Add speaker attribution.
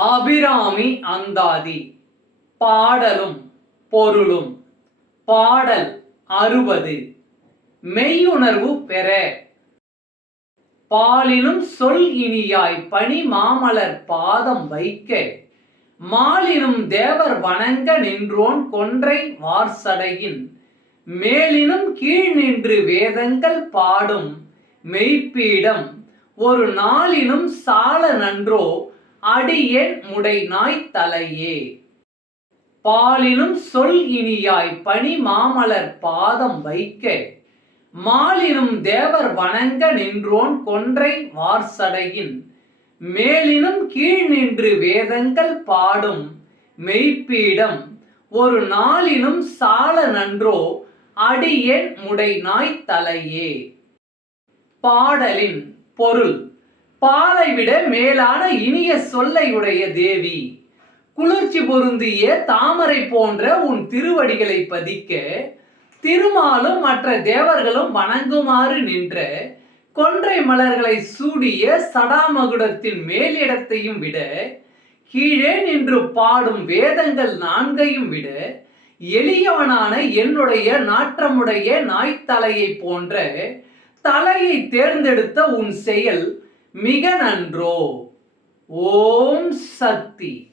Speaker 1: அபிராமி அந்தாதி. பாடலும் பொருளும். பாடல் அறுபது. மெய்யுணர்வு பெற. பாலினும் சொல் இனியாய் பனி மாமலர் பாதம் வைக்க. மாலினும் தேவர் வணங்க நின்றோன் கொன்றை வார்சடையின். மேலினும் கீழ் நின்று வேதங்கள் பாடும். மெய்ப்பீடம் ஒரு நாளினும் சால நன்றோ அடியேன் முடை நாய் தலையே. பாலினும் சொல் இனியாய் பனி மாமலர் பாதம் வைக்க. மாலினும் தேவர் வணங்க நின்றோன் கொன்றை வார்சடையின். மேலினும் கீழ் நின்று வேதங்கள் பாடும். மெய்ப்பீடம் ஒரு நாளினும் சால நன்றோ அடியேன் முடை நாய் தலையே. பாடலின் பொருள் பாலை விட மேலான இனிய சொல்லை உடைய தேவி. குளிர்ச்சி பொருந்திய தாமரை போன்ற உன் திருவடிகளை பதிக்க திருமாலும் மற்ற தேவர்களும் வணங்குமாறு நின்ற கொன்றை மலர்களை சூடிய சடாமகுடத்தின் மேலிடத்தையும் விட கீழே நின்று பாடும் வேதங்கள் நான்கையும் விட எளியவனான என்னுடைய நாற்றமுடைய நாய்த்தலையை போன்ற தலையை தேர்ந்தெடுத்த உன் செயல் மிக நன்றோ. ஓம் சக்தி.